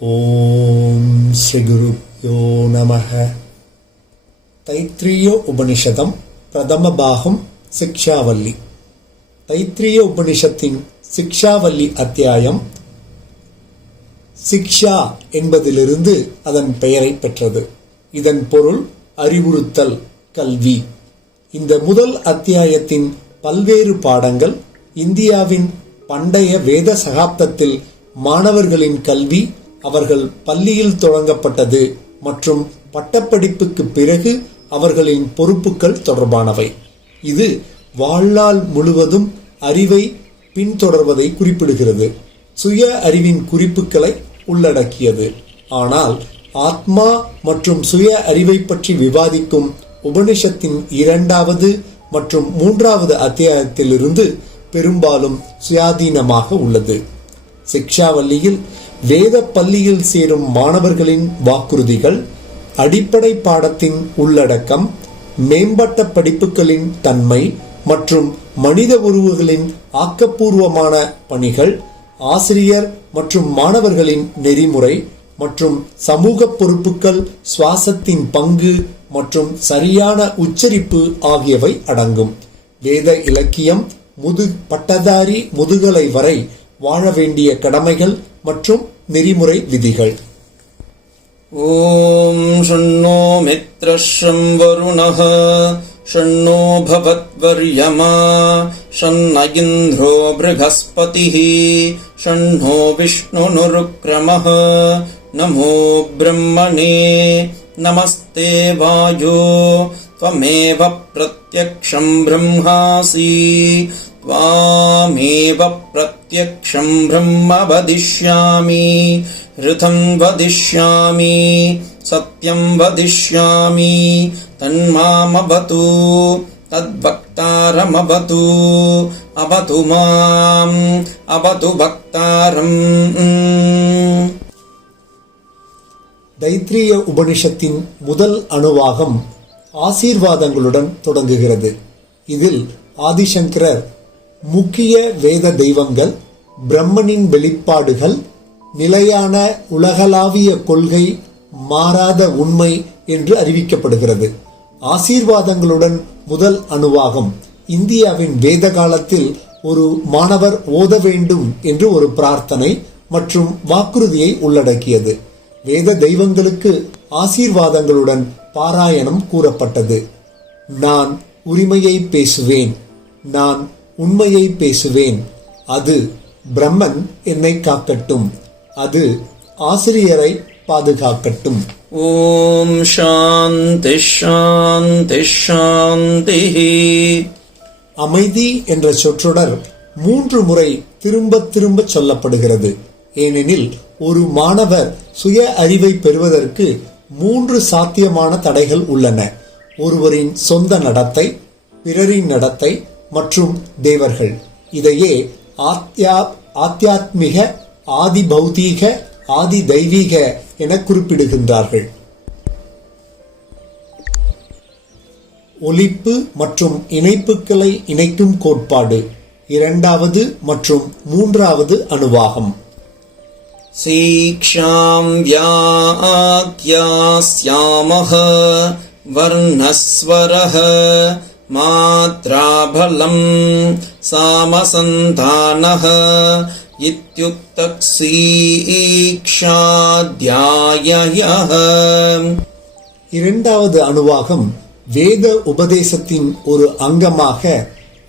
ஓம் ஸ்ரீ குருப்யோ நமः தைத்திரிய உபனிஷதம் பிரதம பாகம் சிக்ஷாவல்லி. தைத்திரிய உபனிஷத்தின் சிக்ஷாவல்லி அத்தியாயம் சிக்ஷா என்பதிலிருந்து அதன் பெயரை பெற்றது. இதன் பொருள் அறிவுறுத்தல் கல்வி. இந்த முதல் அத்தியாயத்தின் பல்வேறு பாடங்கள் இந்தியாவின் பண்டைய வேத சகாப்தத்தில் மாணவர்களின் கல்வி அவர்கள் பள்ளியில் தொடங்கப்பட்டது மற்றும் பட்டப்படிப்புக்கு பிறகு அவர்களின் பொறுப்புகள் தொடர்பானவை. இது வாழ்நாள் முழுவதும் அறிவை பின்தொடர்வதை குறிப்பிடுகிறது. சுய அறிவின் குறிப்புகளை உள்ளடக்கியது. ஆனால் ஆத்மா மற்றும் சுய அறிவை பற்றி விவாதிக்கும் உபனிஷத்தின் இரண்டாவது மற்றும் மூன்றாவது அத்தியாயத்திலிருந்து பெரும்பாலும் சுயாதீனமாக உள்ளது. சிக்ஷாவல்லியில் வேத பள்ளியில் சேரும் மாணவர்களின் வாக்குறுதிகள் அடிப்படை பாடத்தின் உள்ளடக்கம் மேம்பட்ட படிப்புகளின் தன்மை மற்றும் மனித உருவுகளின் ஆக்கப்பூர்வமான பணிகள் ஆசிரியர் மற்றும் மாணவர்களின் நெறிமுறை மற்றும் சமூக பொறுப்புகள் சுவாசத்தின் பங்கு மற்றும் சரியான உச்சரிப்பு ஆகியவை அடங்கும். வேத இலக்கியம் முது பட்டதாரி முதுகலை வரை வாழ வேண்டிய கடமைகள் மற்றும் நெறிமுறை விதிகள் ॐ शन्नो मित्रः शं वरुणः शन्नो भवत्वर्यमा शन्न इन्द्रो बृहस्पतिः शन्नो विष्णुनुरुक्रमः नमो ब्रह्मणे नमस्ते वायो त्वमेव प्रत्यक्षं ब्रह्मासि त्वामेव प्रत्यक्षं ब्रह्म वदिष्यामि ऋतं वदिष्यामि सत्यं वदिष्यामि तन्मामवतु तद्वक्तारमवतु अवतु माम् अवतु वक्तारम् தைத்திரிய உபனிஷத்தின் முதல் அணுவாகம் ஆசீர்வாதங்களுடன் தொடங்குகிறது இதில் ஆதிசங்கரர் முக்கிய வேத தெய்வங்கள் பிரம்மனின் வெளிப்பாடுகள் நிலையான உலகளாவிய கொள்கை மாறாத உண்மை என்று அறிவிக்கப்படுகிறது. ஆசீர்வாதங்களுடன் முதல் அணுவாகும். இந்தியாவின் வேத காலத்தில் ஒரு மாணவர் ஓத வேண்டும் என்று ஒரு பிரார்த்தனை மற்றும் வாக்குறுதியை உள்ளடக்கியது. வேத தெய்வங்களுக்கு ஆசீர்வாதங்களுடன் பாராயணம் கூறப்பட்டது. நான் உரிமையை பேசுவேன். நான் உண்மையை பேசுவேன். அது பிரம்மன் என்னை காக்கட்டும். அது ஆசிரியரை பாதுகாக்கட்டும். ஓம் சாந்தி ஷாந்தி ஷாந்தி அமைதி என்ற சொற்றொடர் மூன்று முறை திரும்ப திரும்ப சொல்லப்படுகிறது. ஏனெனில் ஒரு மாணவர் சுய அறிவை பெறுவதற்கு மூன்று சாத்தியமான தடைகள் உள்ளன. ஒருவரின் சொந்த நடத்தை பிறரின் நடத்தை மற்றும் தேவர்கள். இதையே ஆத்யா ஆத்தியாத்மிக ஆதி பௌதீக ஆதி தெய்வீக என குறிப்பிடுகின்றார்கள். ஒழிப்பு மற்றும் இணைப்புகளை இணைக்கும் கோட்பாடு இரண்டாவது மற்றும் மூன்றாவது அணுவாகும். சீக்ஷாம் யாத்யாஸ்யாமக வர்ணஸ்வரக मात्राफलम् सामसन्तानः इत्युक्तक्सीक्षाध्याययः இரண்டாவது அணுவாகம் வேத உபதேசத்தின் ஒரு அங்கமாக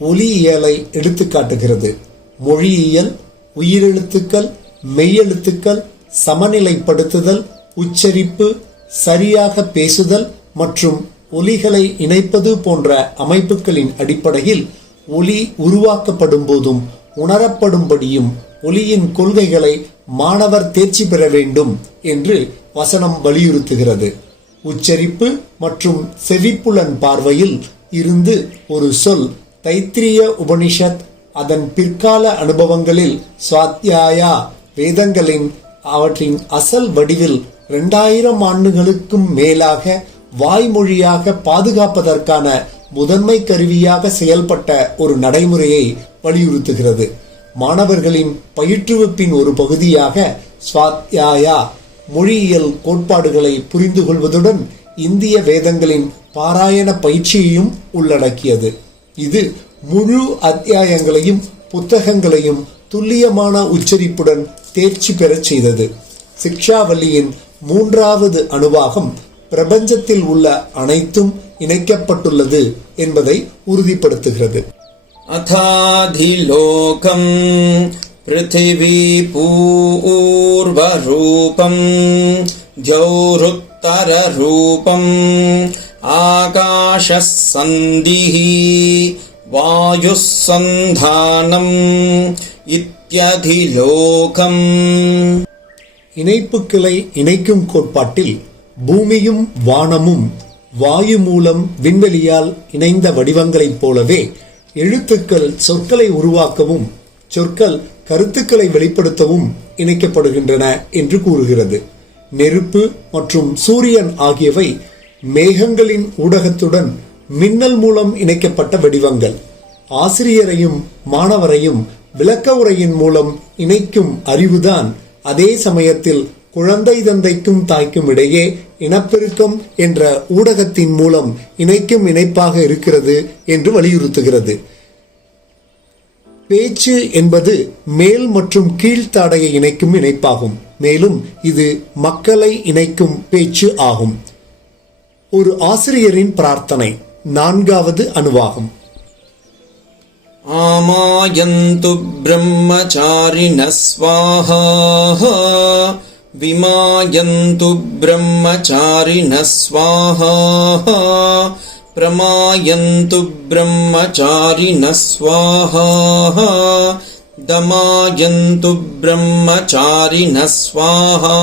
ஒலியியலை எடுத்துக்காட்டுகிறது மொழியியல் உயிரெழுத்துக்கள் மெய்யெழுத்துக்கள் சமநிலைப்படுத்துதல் உச்சரிப்பு சரியாக பேசுதல் மற்றும் ஒலிகளை இணைப்பது போன்ற அமைப்புகளின் அடிப்படையில் ஒலி உருவாக்கப்படும் போதும் உணரப்படும்படியும் ஒலியின் கொள்கைகளை மாணவர் தேர்ச்சி பெற வேண்டும் என்று வசனம் வலியுறுத்துகிறது. உச்சரிப்பு மற்றும் செவிப்புலன் பார்வையில் இருந்து ஒரு சொல் தைத்திரிய உபனிஷத் அதன் பிற்கால அனுபவங்களில் சுவாத்தியாயா வேதங்களின் அவற்றின் அசல் வடிவில் இரண்டாயிரம் ஆண்டுகளுக்கும் மேலாக வாய்மொழியாக பாதுகாப்பதற்கான முதன்மை கருவியாக செயல்பட்ட ஒரு நடைமுறையை வலியுறுத்துகிறது. மாணவர்களின் பயிற்றுவிப்பின் ஒரு பகுதியாக ஸ்வாத்யாயா மொழியியல் கோட்பாடுகளை புரிந்து கொள்வதுடன் இந்திய வேதங்களின் பாராயண பயிற்சியையும் உள்ளடக்கியது. இது முழு அத்தியாயங்களையும் புத்தகங்களையும் துல்லியமான உச்சரிப்புடன் தேர்ச்சி பெறச் செய்தது. சிக்ஷாவல்லியின் மூன்றாவது அணுவாகம் பிரபஞ்சத்தில் உள்ள அனைத்தும் இணைக்கப்பட்டுள்ளது என்பதை உறுதிப்படுத்துகிறது. அதாதிலோகம் பிருத்திவி பூர்வரூபம் ஜௌருத்தரூபம் ஆகாஷசந்திஹ வாயுசந்தானம் இத்தியதிலோகம் இணைப்பு கிளை இணைக்கும் கோட்பாட்டில் பூமியும் வானமும் வாயு மூலம் விண்வெளியால் இணைந்த வடிவங்களைப் போலவே எழுத்துக்கள் சொற்களை உருவாக்கவும் சொற்கள் கருத்துக்களை வெளிப்படுத்தவும் இணைக்கப்படுகின்றன என்று கூறுகிறது. நெருப்பு மற்றும் சூரியன் ஆகியவை மேகங்களின் ஊடகத்துடன் மின்னல் மூலம் இணைக்கப்பட்ட வடிவங்கள். ஆசிரியரையும் மாணவரையும் விளக்க உரையின் மூலம் இணைக்கும் அறிவுதான் அதே சமயத்தில் குழந்தை தந்தைக்கும் தாய்க்கும் இடையே இனப்பெருக்கம் என்ற ஊடகத்தின் மூலம் இணைக்கும் இணைப்பாக இருக்கிறது என்று வலியுறுத்துகிறது. பேச்சு என்பது மேல் மற்றும் கீழ்த்தாடையை இணைக்கும் இணைப்பாகும். மேலும் இது மக்களை இணைக்கும் பேச்சு ஆகும். ஒரு ஆசிரியரின் பிரார்த்தனை நான்காவது அணுவாகும். ஆமாயந்து பிரம்மச்சாரிணஸ்வாகா विमायन्तु ब्रह्मचारिणः स्वाहा। प्रमायन्तु ब्रह्मचारिणः स्वाहा। दमायन्तु ब्रह्मचारिणः स्वाहा।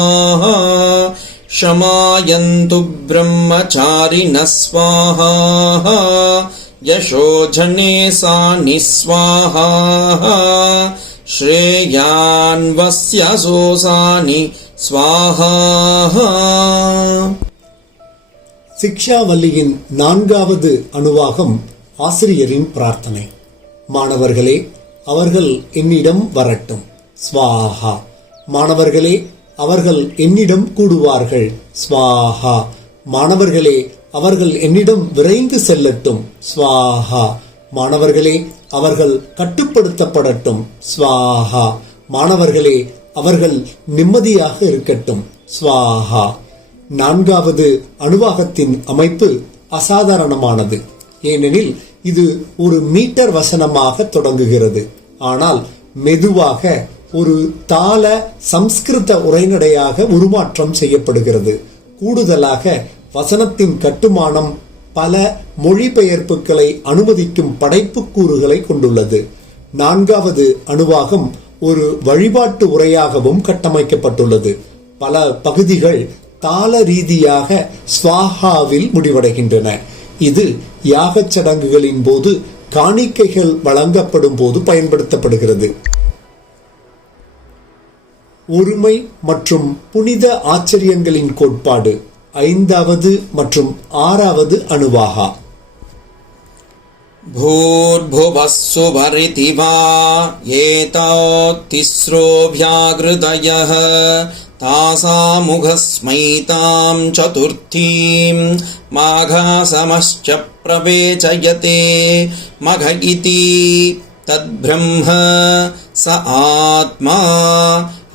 शमायन्तु ब्रह्मचारिणः स्वाहा। यशो जने सा निःस्वाहा। श्रेयान्वस्य सोऽसानि ஸ்வாஹா. சிக்ஷாவல்லியின் நான்காவது அணுவாகம் ஆசிரியரின் பிரார்த்தனை. மாணவர்களே அவர்கள் என்னிடம் வரட்டும். ஸ்வாஹா. மாணவர்களே அவர்கள் என்னிடம் கூடுவார்கள். ஸ்வாஹா. மாணவர்களே அவர்கள் என்னிடம் விரைந்து செல்லட்டும். ஸ்வாஹா. மாணவர்களே அவர்கள் கட்டுப்படுத்தப்படட்டும். ஸ்வாஹா. மாணவர்களே அவர்கள் நிம்மதியாக இருக்கட்டும். ஸ்வாஹா நான்காவது அணுவாகத்தின் அமைப்பு அசாதாரணமானது. ஏனெனில் இது ஒரு மீட்டர் வசனமாக தொடங்குகிறது. ஆனால் மெதுவாக ஒரு தாள சம்ஸ்கிருத உரைநடையாக உருமாற்றம் செய்யப்படுகிறது. கூடுதலாக வசனத்தின் கட்டுமானம் பல மொழிபெயர்ப்புகளை அனுமதிக்கும் படைப்பு கூறுகளை கொண்டுள்ளது. நான்காவது அணுவாகம் ஒரு வழிபாட்டு உரையாகவும் கட்டமைக்கப்பட்டுள்ளது. பல பகுதிகள் தாள ரீதியாக ஸ்வாஹாவில் முடிவடைகின்றன. இது யாகச் சடங்குகளின் போது காணிக்கைகள் வழங்கப்படும் போது பயன்படுத்தப்படுகிறது. ஒருமை மற்றும் புனித ஆச்சரியங்களின் கோட்பாடு ஐந்தாவது மற்றும் ஆறாவது அணுவாகா? भूर्भुवः सुभरिति वा एता तिस्रोऽभ्याहृदयः तासामुघस्मैताम् चतुर्थीम् माघासमश्च प्रवेचयते मघ इति तद्ब्रह्म स आत्मा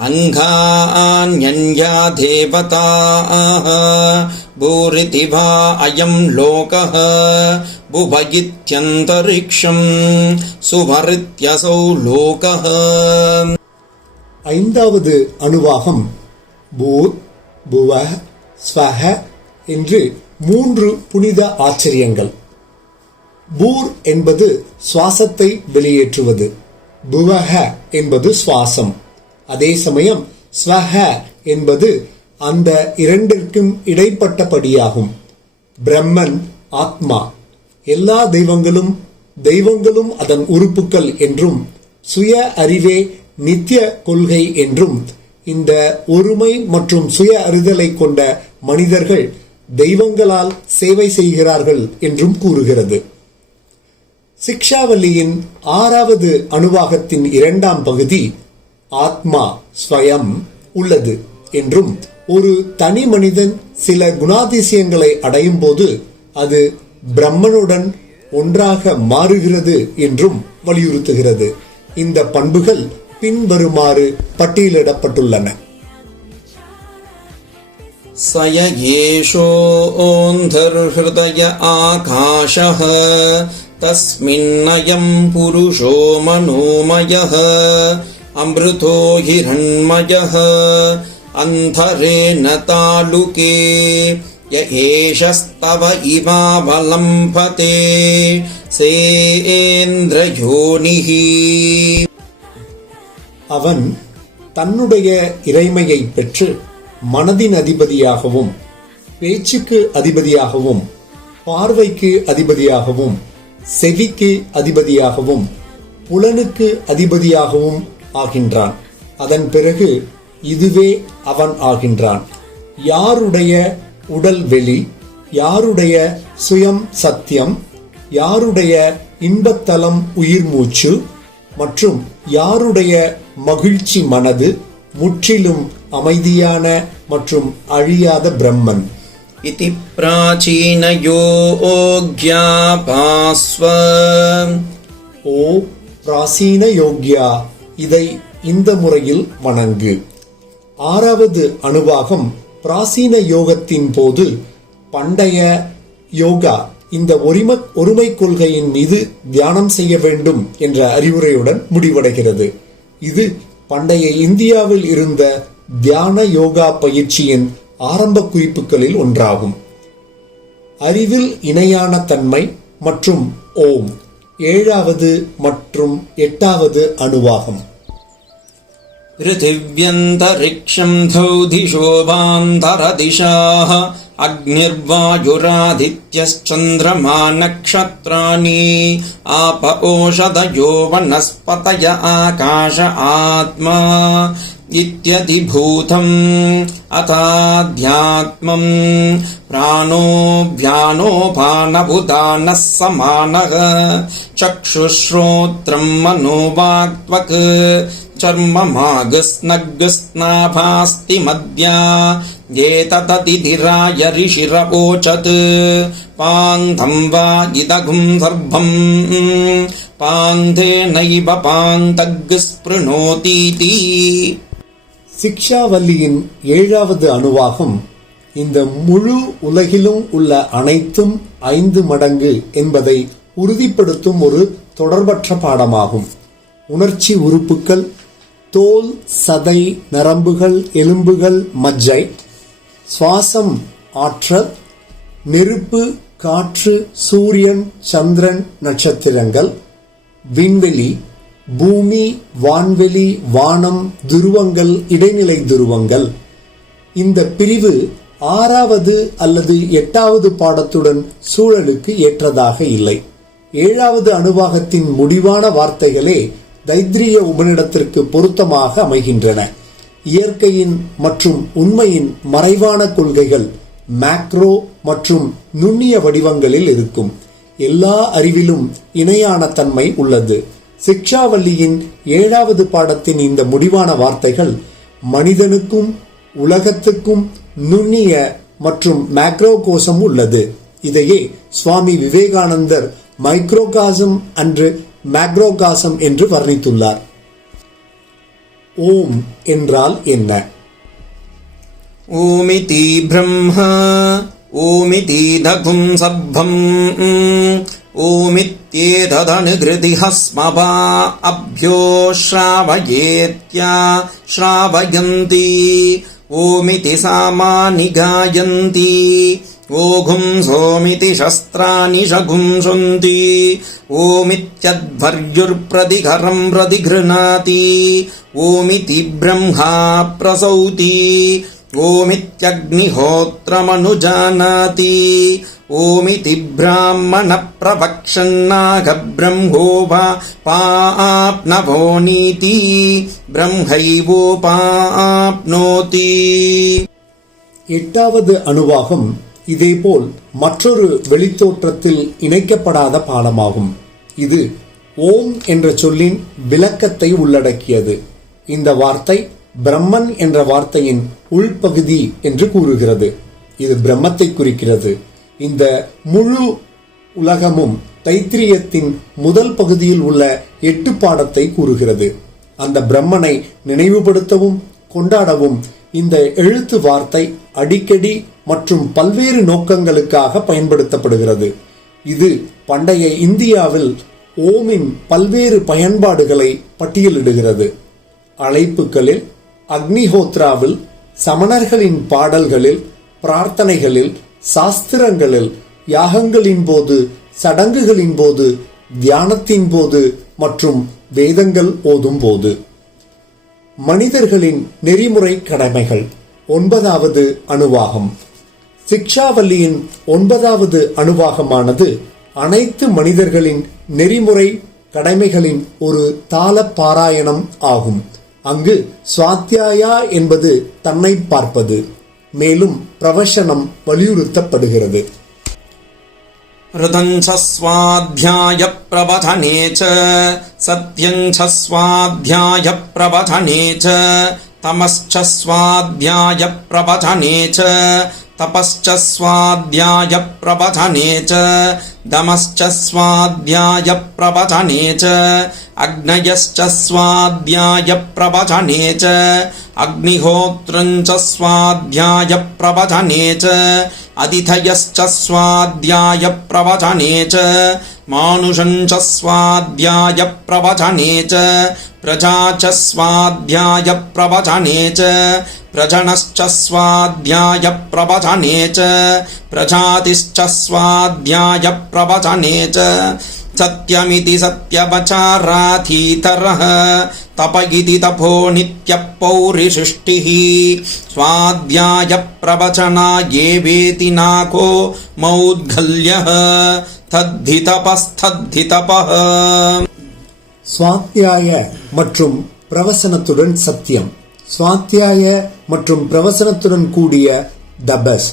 अङ्गा देवताः भूरिति वा अयम् लोकः भुव इत्यन्तरिक्षम् सुवरित्यसौ लोकः ஐந்தாவது அணுவாகம் பூர் புவ ஸ்வஹ என்று மூன்று புனித ஆச்சரியங்கள் பூர் என்பது சுவாசத்தை வெளியேற்றுவது புவஹ என்பது சுவாசம் அதே சமயம் ஸ்வஹ என்பது அந்த இரண்டிற்கும் இடைப்பட்டபடியாகும். பிரம்மன் ஆத்மா. எல்லா தெய்வங்களும் தெய்வங்களும் அதன் உறுப்புக்கள் என்றும் சுய அறிவே நித்திய கொள்கை என்றும் இந்த ஒருமை மற்றும் சுய அறிதலை கொண்ட மனிதர்கள் தெய்வங்களால் சேவை செய்கிறார்கள் என்றும் கூறுகிறது. சிக்ஷாவல்லியின் ஆறாவது அணுவாகத்தின் இரண்டாம் பகுதி ஆத்மா ஸ்வயம் உள்ளது என்றும் ஒரு தனி மனிதன் சில குணாதிசயங்களை அடையும் போது அது பிரம்மனுடன் ஒன்றாக மாறுகிறது என்றும் வலியுறுத்துகிறது இந்த பண்புகள் பின்வருமாறு பட்டியலிடப்பட்டுள்ளன स य एषोऽन्धर्हृदय आकाशः तस्मिन्नयम् पुरुषो मनोमयः अमृतो हिरण्मयः अन्धरेण तालुके य एषस्तव इवावलम्भते सेन्द्रयोनिः அவன் தன்னுடைய இறைமையை பெற்று மனதின் அதிபதியாகவும் பேச்சுக்கு அதிபதியாகவும் பார்வைக்கு அதிபதியாகவும் செவிக்கு அதிபதியாகவும் புலனுக்கு அதிபதியாகவும் ஆகின்றான் அதன் பிறகு இதுவே அவன் ஆகின்றான் யாருடைய உடல் வெளி யாருடைய சுயம் சத்தியம் யாருடைய இன்பத்தலம் உயிர் மூச்சு மற்றும் யாருடைய மகிழ்ச்சி மனது முற்றிலும் அமைதியான மற்றும் அழியாத பிரம்மன் इति प्राचीनयोऽज्ञापास्व ஓ பிராசீன யோக்யா இதை இந்த முறையில் வணங்கு ஆறாவது அணுவாகம் பிராசீன யோகத்தின் போது பண்டைய யோகா இந்த ஒரிம ஒருமை கொள்கையின் மீது தியானம் செய்ய வேண்டும் என்ற அறிவுரையுடன் முடிவடைகிறது. இது பண்டைய இந்தியாவில் இருந்த தியான யோகா பயிற்சியின் ஆரம்ப குறிப்புகளில் ஒன்றாகும். அறிவில் இணையான தன்மை மற்றும் ஓம் ஏழாவது மற்றும் எட்டாவது அணுவாகும். पृथिव्यन्तरिक्षम् धौधिशोभान्तरदिशाः अग्निर्वायुरादित्यश्चन्द्रमा नक्षत्राणि आप ओषधयो वनस्पतय आकाश आत्मा इत्यधिभूतम् अथाध्यात्मम् प्राणो व्यानोपानबुदानः समानः चक्षुश्रोत्रम् मनोवाक्त्वक् चर्ममागस्नग्स्नाभास्ति मद्या एतदतिधिराय ऋषिरवोचत् पान्थम् वा इदघुम् सर्वम् पान्थेनैव पान्तग्स्पृणोतीति சிக்ஷாவல்லியின் ஏழாவது அணுவாகம் இந்த முழு உலகிலும் உள்ள அனைத்தும் ஐந்து மடங்கு என்பதை உறுதிப்படுத்தும் ஒரு தொடர்பற்ற பாடமாகும் உணர்ச்சி உறுப்புகள் தோல் சதை நரம்புகள் எலும்புகள் மஜ்ஜை சுவாசம் ஆற்றல் நெருப்பு காற்று சூரியன் சந்திரன் நட்சத்திரங்கள் விண்வெளி பூமி வான்வெளி வானம் துருவங்கள் இடைநிலை துருவங்கள். இந்த பிரிவு ஆறாவது அல்லது எட்டாவது பாடத்துடன் சூழலுக்கு ஏற்றதாக இல்லை. ஏழாவது அணுவாகத்தின் முடிவான வார்த்தைகளே தைத்திரிய உபனிடத்திற்கு பொருத்தமாக அமைகின்றன. இயற்கையின் மற்றும் உண்மையின் மறைவான கொள்கைகள் மேக்ரோ மற்றும் நுண்ணிய வடிவங்களில் இருக்கும். எல்லா அறிவிலும் இணையான தன்மை உள்ளது. சிக்ஷாவல்லியின் ஏழாவது பாடத்தின் இந்த முடிவான வார்த்தைகள் மனிதனுக்கும் உலகத்துக்கும் நுண்ணிய மற்றும் மேக்ரோ கோசம் உள்ளது. இதையே சுவாமி விவேகானந்தர் மைக்ரோகாசம் அன்று மேக்ரோகாசம் என்று வர்ணித்துள்ளார் ஓம் என்றால் என்ன ओमिति ब्रह्म ओमितीदघुम् सर्वम् ओमित्येतदनुहृदिः स्म वा अभ्यो श्रावयेत्या श्रावयन्ति ओमिति सामानि गायन्ति ओघुम् सोमिति शस्त्राणि शघुंसन्ति ओमित्यध्वर्युर्प्रतिघरम् प्रतिघृणाति ओमिति ब्रह्मा प्रसौति ओमित्यग्निहोत्रमनुजानाति ओमिति ब्राह्मणप्रवक्षन्नागब्रह्मोपा पाप्नवोनीति ब्रह्मैवोपाप्नोति எட்டாவது அணுவாகம் இதேபோல் மற்றொரு வெளித்தோற்றத்தில் இணைக்கப்படாத பாடமாகும் இது ஓம் என்ற சொல்லின் விளக்கத்தை உள்ளடக்கியது. இந்த வார்த்தை பிரம்மன் என்ற வார்த்தையின் உள்பகுதி என்று கூறுகிறது. இது பிரம்மத்தை குறிக்கிறது. இந்த முழு உலகமும் தைத்திரியத்தின் முதல் பகுதியில் உள்ள எட்டு பாடத்தை கூறுகிறது. அந்த பிரம்மனை நினைவுபடுத்தவும் கொண்டாடவும் இந்த எழுத்து வார்த்தை அடிக்கடி மற்றும் பல்வேறு நோக்கங்களுக்காக பயன்படுத்தப்படுகிறது. இது பண்டைய இந்தியாவில் ஓமின் பல்வேறு பயன்பாடுகளை பட்டியலிடுகிறது. அழைப்புகளில் அக்னிஹோத்ராவில் சமணர்களின் பாடல்களில் பிரார்த்தனைகளில் சாஸ்திரங்களில் யாகங்களின் போது சடங்குகளின் போது தியானத்தின் போது மற்றும் வேதங்கள் ஓதும் போது. மனிதர்களின் நெறிமுறை கடமைகள். ஒன்பதாவது அணுவாகம். சிக்ஷாவல்லியின் ஒன்பதாவது அணுவாகமானது அனைத்து மனிதர்களின் நெறிமுறை கடமைகளின் ஒரு தாள பாராயணம் ஆகும். அங்கு சுவாத்தியாயா என்பது தன்னை பார்ப்பது. மேலும் பிரவசனம் வலியுறுத்தப்படுகிறது. ऋतं తమశ్చ స్వాధ్యాయ ప్రబధనే చ తపశ్చ స్వాధ్యాయ ప్రబధనే చ దమశ్చ స్వాధ్యాయ ప్రబధనే చ అగ్నయశ్చ స్వాధ్యాయ ప్రబధనే చ అగ్నిహోత్రం చ స్వాధ్యాయ ప్రబధనే చ అతిథయశ్చ స్వాధ్యాయ ప్రవచనే చ మానుషం చ స్వాధ్యాయ ప్రవచనే చ प्रजा च स्वाध्यायप्रवचने च प्रजनश्च स्वाध्यायप्रवचने च प्रजातिश्च स्वाध्यायप्रवचने च सत्यमिति सत्यवचाराथीतरः तप इति तपो नित्यपौरिसृष्टिः स्वाध्यायप्रवचना ये वेति नाको मौद्गल्यः तद्धि तपस्तद्धि तपः சுவாத்தியாய மற்றும் பிரவசனத்துடன் சத்தியம். சுவாத்தியாய மற்றும் பிரவசனத்துடன் கூடிய தபஸ்.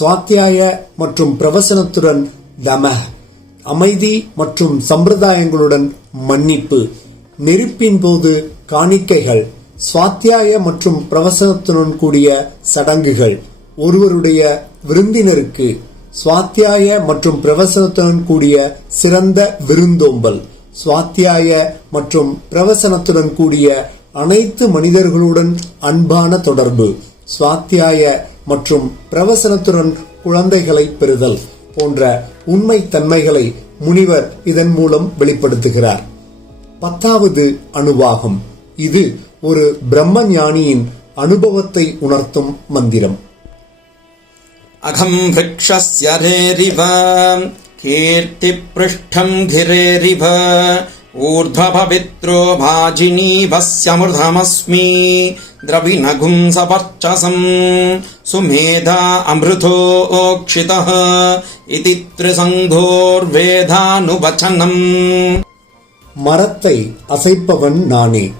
சுவாத்தியாய மற்றும் பிரவசனத்துடன் தமஹ். அமைதி மற்றும் சம்பிரதாயங்களுடன் மன்னிப்பு. நெருப்பின் போது காணிக்கைகள். சுவாத்தியாய மற்றும் பிரவசனத்துடன் கூடிய சடங்குகள். ஒருவருடைய விருந்தினருக்கு. சுவாத்தியாய மற்றும் பிரவசனத்துடன் கூடிய சிறந்த விருந்தோம்பல். சுவாத்தியாய மற்றும் பிரவசனத்துடன் கூடிய அனைத்து மனிதர்களுடன் அன்பான தொடர்பு சுவாத்தியாய மற்றும் பிரவசனத்துடன் குழந்தைகளை பெறுதல் போன்ற உண்மை தன்மைகளை முனிவர் இதன் மூலம் வெளிப்படுத்துகிறார். பத்தாவது அணுவாகும். இது ஒரு பிரம்ம ஞானியின் அனுபவத்தை உணர்த்தும் மந்திரம். அகம் விரக்ஷஸ்யரேரிவா रेरिव कीर्तिपृष्ठं गिरेरिव ऊर्ध्वपवित्रो भाजिनीवस्यमृतमस्मि द्रविणगुं सवर्चसम् सुमेधा अमृतोक्षितः इति त्रिसङ्घोर्वेदानुवचनम् மரத்தை அசைப்பவன் நானே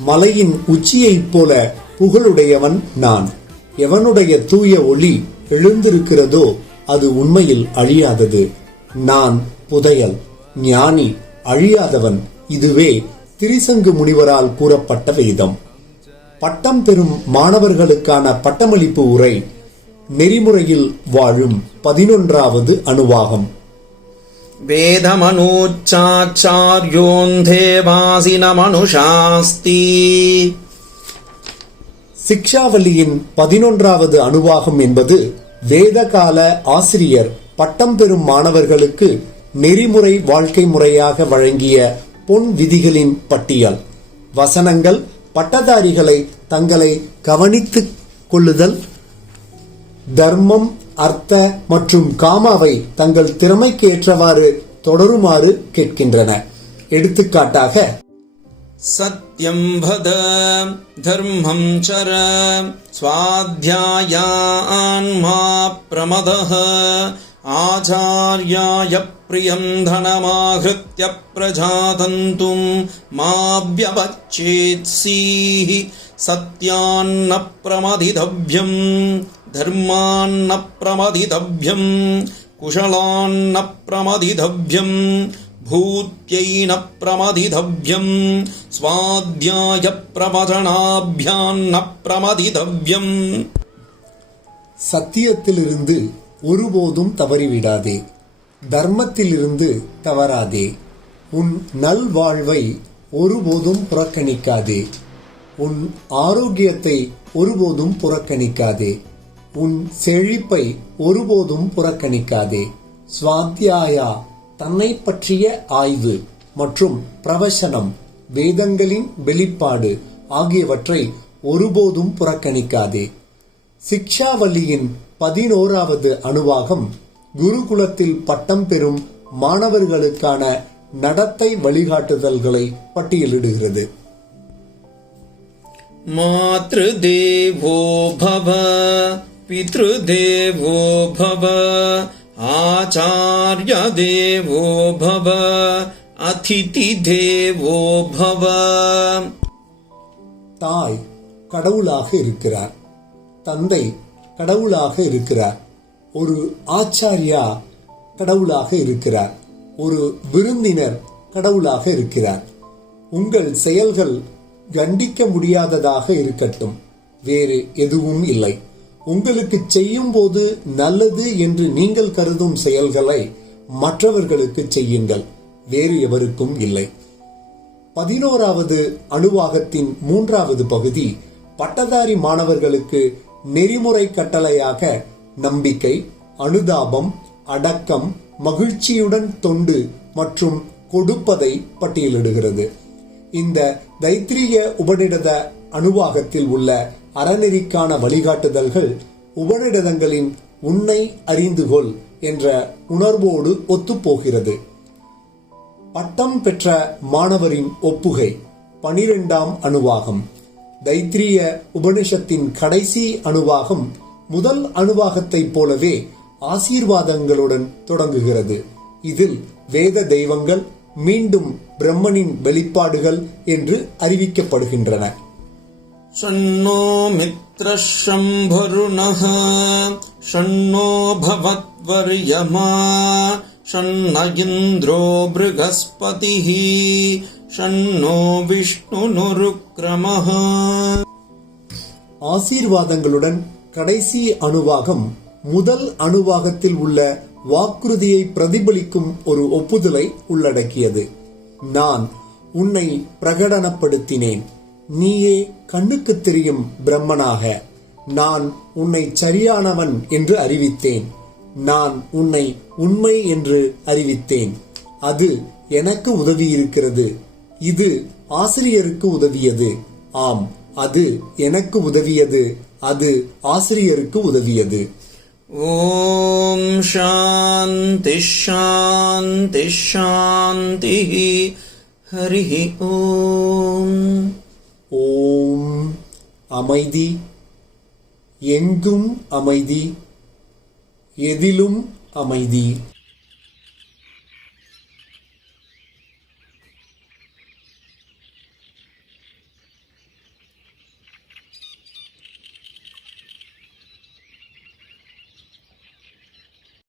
மலையின் உச்சியைப் போல புகழுடையவன் நான் எவனுடைய தூய ஒளி எழுந்திருக்கிறதோ அது உண்மையில் அழியாதது நான் புதையல் ஞானி அழியாதவன் இதுவே திரிசங்கு முனிவரால் கூறப்பட்ட வேதம். பட்டம் பெறும் மாணவர்களுக்கான பட்டமளிப்பு உரை நெறிமுறையில் வாழும் பதினொன்றாவது அணுவாகும் வேதமனூச்சாச்சாரியோந்தேவாசினமனுஷாஸ்தி சிக்ஷாவலியின் பதினொன்றாவது அணுவாகும் என்பது வேதகால ஆசிரியர் பட்டம் பெறும் மாணவர்களுக்கு நெறிமுறை வாழ்க்கை முறையாக வழங்கிய பொன் விதிகளின் பட்டியல். வசனங்கள் பட்டதாரிகளை தங்களை கவனித்து கொள்ளுதல் தர்மம் அர்த்த மற்றும் காமாவை தங்கள் திறமைக்கு ஏற்றவாறு தொடருமாறு கேட்கின்றன. எடுத்துக்காட்டாக சத்யம் பத தர்மம் சர சுவாத்தியாயா ஆன்மா பிரமதஹ आचार्याय प्रियं धनमाहृत्य प्रजातन्तुं मा व्यवच्छेत्सीः सत्यान्न प्रमदितव्यम् धर्मान्न प्रमदितव्यम् कुशलान्न प्रमदितव्यम् भूत्यै न प्रमदितव्यम् स्वाध्यायप्रवचनाभ्याम् न प्रमदितव्यम् சத்தியத்திலிருந்து ஒருபோதும் தவறிவிடாதே. தர்மத்திலிருந்து தவறாதே. உன் நல்வாழ்வை ஒருபோதும் புறக்கணிக்காதே. உன் ஆரோக்கியத்தை ஒருபோதும் புறக்கணிக்காதே. உன் செழிப்பை ஒருபோதும் புறக்கணிக்காதே. சுவாத்தியாயா தன்னை பற்றிய ஆய்வு மற்றும் பிரவசனம் வேதங்களின் வெளிப்பாடு ஆகியவற்றை ஒருபோதும் புறக்கணிக்காதே. சிக்ஷாவலியின் பதினோராவது அணுவாகம். குருகுலத்தில் பட்டம் பெறும் மாணவர்களுக்கான நடத்தை வழிகாட்டுதல்களை பட்டியலிடுகிறது. மாத்ருதேவோ பவ பித்ருதேவோ பவ ஆச்சாரிய தேவோ பவ அதிதி தேவோ பவ. தாய் கடவுளாக இருக்கிறார். தந்தை கடவுளாக இருக்கிறார். ஒரு ஆச்சாரியா கடவுளாக இருக்கிறார். ஒரு விருந்தினர் கடவுளாக இருக்கிறார். உங்கள் செயல்கள் கண்டிக்க முடியாததாக இருக்கட்டும். வேறு எதுவும் இல்லை. உங்களுக்கு செய்யும் போது நல்லது என்று நீங்கள் கருதும் செயல்களை மற்றவர்களுக்கு செய்யுங்கள். வேறு எவருக்கும் இல்லை. பதினோராவது அணுவாகத்தின் மூன்றாவது பகுதி பட்டதாரி மாணவர்களுக்கு நெறிமுறை கட்டளையாக நம்பிக்கை அனுதாபம் அடக்கம் மகிழ்ச்சியுடன் தொண்டு மற்றும் கொடுப்பதை பட்டியலிடுகிறது. இந்த தைத்திரிய உபநிடத அணுவாகத்தில் உள்ள அறநெறிக்கான வழிகாட்டுதல்கள் உபநிடதங்களின் உன்னை அறிந்துகொள் என்ற உணர்வோடு ஒத்துப்போகிறது. பட்டம் பெற்ற மாணவரின் ஒப்புகை பனிரெண்டாம் அணுவாகம். தைத்திரிய உபனிஷத்தின் கடைசி அணுவாகம் முதல் அணுவாகத்தைப் போலவே ஆசீர்வாதங்களுடன் தொடங்குகிறது இதில் வேத தெய்வங்கள் மீண்டும் பிரம்மனின் வெளிப்பாடுகள் என்று அறிவிக்கப்படுகின்றன षण्णो मित्रः शम्भरुणः षण्णो भवत्वर्यमा षण्ण इन्द्रो बृहस्पतिः ஷண்ணோ விஷ்ணு நொருக்ரமஹா. ஆசீர்வாதங்களுடன் கடைசி அணுவாகம் முதல் அணுவாகத்தில் உள்ள வாக்குறுதியை பிரதிபலிக்கும் ஒரு ஒப்புதலை உள்ளடக்கியது. நான் உன்னை பிரகடனப்படுத்தினேன். நீயே கண்ணுக்கு தெரியும் பிரம்மனாக. நான் உன்னை சரியானவன் என்று அறிவித்தேன். நான் உன்னை உண்மை என்று அறிவித்தேன். அது எனக்கு உதவியிருக்கிறது. இது ஆசிரியருக்கு உதவியது. ஆம் அது எனக்கு உதவியது. அது ஆசிரியருக்கு உதவியது. ஓம் சாந்தி ஷாந்தி ஷாந்தி ஹரி ஓம். ஓம் அமைதி. எங்கும் அமைதி. எதிலும் அமைதி.